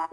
At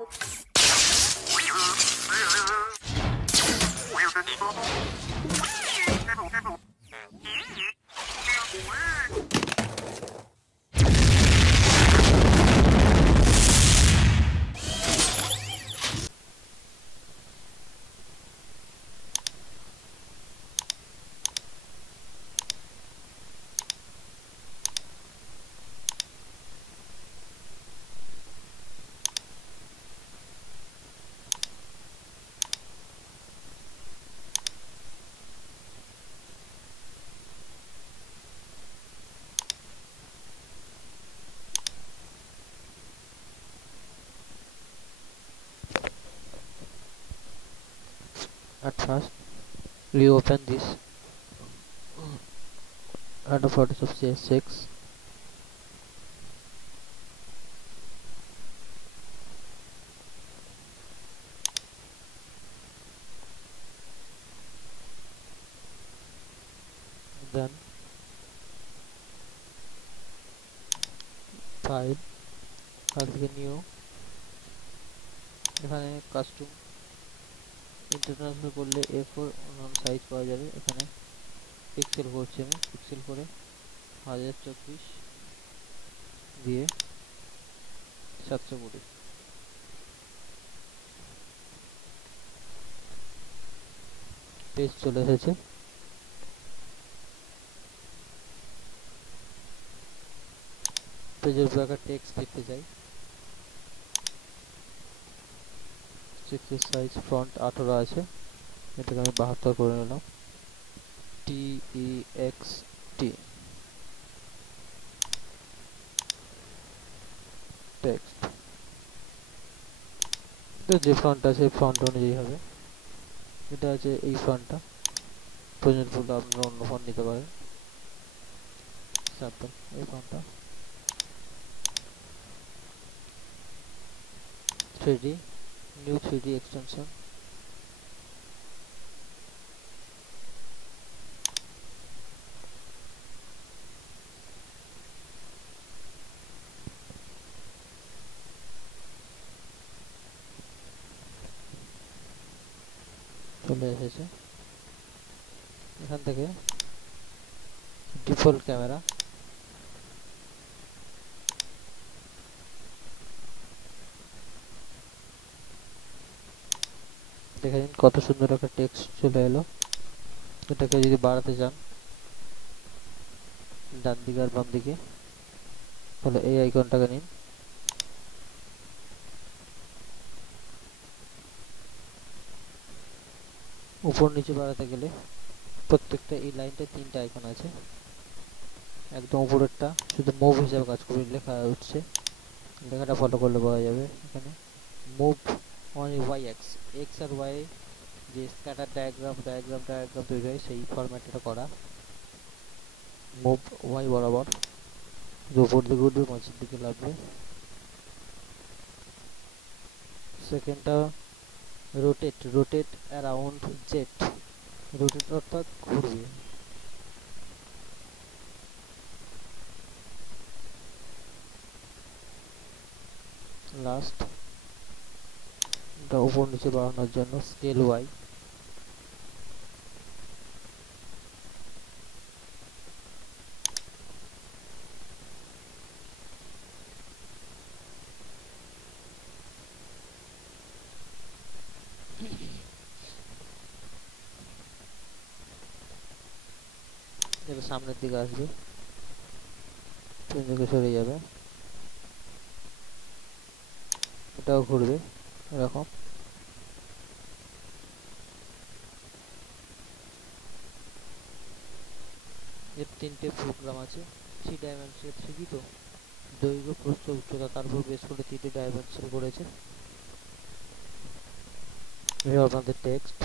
first, we open this under Photoshop CS6. Then file থেকে নিউ, এখানে custom international করলে A4 size পাওয়া যাবে। এখানে পিক্সেল করছি আমি, পিক্সেল করে 1024 দিয়ে 720 পেজ চলে এসেছে। পেজের উপর একটা টেক্সট লিখতে চাই। 6 সাইজ, ফন্ট 18 আছে, এটাকে আমি 72 করে নিলাম। TEXT টেক্সট, তো যে ফন্ট আছে ফন্ট অনুযায়ী হবে। এটা আছে এই ফন্টটা, প্রয়োজন পড়লে আপনারা অন্য ফন্ট নিতে পারেন। স্যাম্পল এই ফন্টটা 3D, নিউ 3D এক্সটেনশন, চলে এসেছে। এখান থেকে ডিফল্ট ক্যামেরা, দেখে নিন কত সুন্দর একটা টেক্সট চলে এলো। এটাকে যদি বাড়াতে চান ডান দিকে আর বাম দিকে, তাহলে এই আইকনটাকে নিন, উপর নিচে বাড়াতে গেলে প্রত্যেকটা এই লাইনটা 3টা আইকন আছে। একদম উপরেরটা শুধু মুভ হিসাবে কাজ করবে, লেখা উঠছে, লেখাটা ফলো করলে পাওয়া যাবে। এখানে move on Y X, X আর ওয়াই যে স্ক্যাটার ডায়াগ্রাম তৈরি হয় সেই ফরম্যাটটা করা। মুভ ওয়াই বরাবর, উপর দিকে উঠবে, মাঝের দিকে লাগবে। সেকেন্ডটা রোটেট অ্যারাউন্ড জেট, রোটেট অর্থাৎ ঘুরবে। লাস্ট এটা উপর নিচে বাড়ানোর জন্য স্কেল ওয়াই, এবার সামনের দিকে আসবে, দিকে সরে যাবে, এটাও ঘুরবে এরকম। এর 3টে প্রোগ্রাম আছে, 3 ডাইমেনশন, 3D তো দৈর্ঘ্য প্রস্থ উচ্চতা, তার উপর বেস করে 3টে ডাইমেনশন করেছে। এই আপনাদের টেক্সট,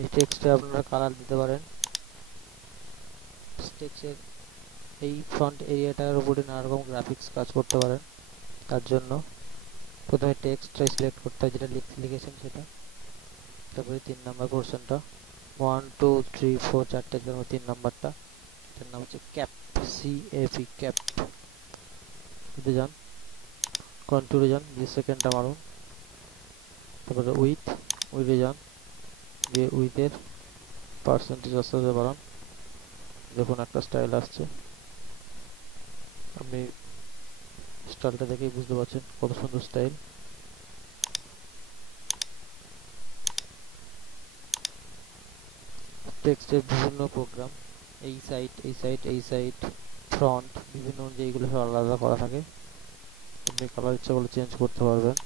এই টেক্সটে আপনারা কালার দিতে পারেন। টেক্সটের এই ফ্রন্ট এরিয়াটার উপরে নানা রকম গ্রাফিক্স কাজ করতে পারেন। তার জন্য প্রথমে টেক্সটটা সিলেক্ট করতে হয়, যেটা লিখেছেন সেটা। তারপরে 3 নাম্বার পোর্শনটা, 1 2 3 4 চারটের জন্য 3 নাম্বারটা, এটার নাম হচ্ছে ক্যাপ, CAP ক্যাপ। যদি যান কন্ট্রোলে যান, যে সেকেন্ডটা মারুন, তারপরে উইথে যান, গিয়ে উইথের পার্সেন্টেজ আস্তে আস্তে বাড়ান। দেখুন একটা স্টাইল আসছে, আপনি স্টাইলটা দেখেই বুঝতে পারছেন কত সুন্দর স্টাইল। টেক্সটের বিভিন্ন প্রোগ্রাম, এই সাইড ফ্রন্ট বিভিন্ন অনুযায়ী এগুলো সব আলাদা করা থাকে। আপনি কালার ইচ্ছা করলে চেঞ্জ করতে পারবেন।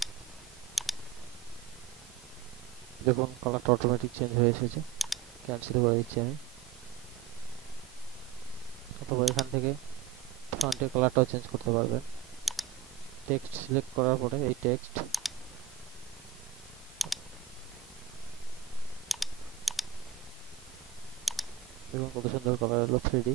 দেখুন কালারটা অটোমেটিক চেঞ্জ হয়ে এসেছে, ক্যান্সেল করে দিচ্ছি আমি। অথবা এখান থেকে ফন্টের কালারটাও চেঞ্জ করতে পারবেন। টেক্সট সিলেক্ট করার পরে এই টেক্সট দেখুন কত সুন্দর কালার হলো 3D।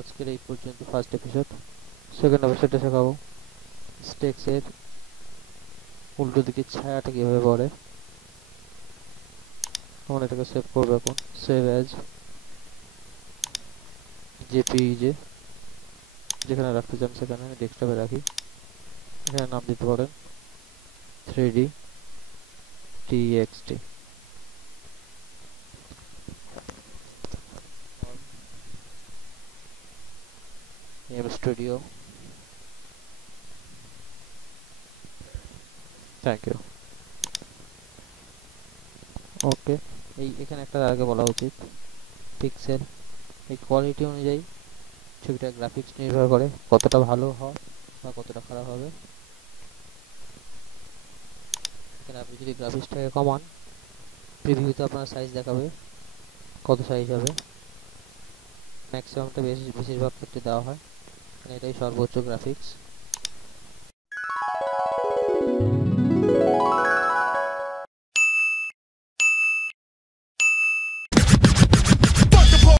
আজকের এই পর্যন্ত ফার্স্ট এপিসোড। সেকেন্ড এপিসোডে শেখাবো টেক্সটের উল্টো দিকে ছায়াটা কিভাবে পড়ে। আমরা এটাকে সেভ করবো এখন, সেভ অ্যাজ জেপিইজে, যেখানে রাখতে চান সেখানে ডেস্কটপে রাখি। এখানে নাম দিতে পারেন 3D TXT। M studio, thank you. Okay, এখানে একটা আগে বলা উচিত, পিক্সেল এই কোয়ালিটি অনুযায়ী ছবিটার গ্রাফিক্স নির্ভর করে কতটা ভালো হয় বা কতটা খারাপ হবে। এখানে আপনি যদি গ্রাফিক্সটাকে কমান, প্রিভিউতে আপনার সাইজ দেখাবে কত সাইজ হবে। ম্যাক্সিমামটা বেশিরভাগ ক্ষেত্রে দেওয়া হয়, এটাই সর্বোচ্চ গ্রাফিক্স।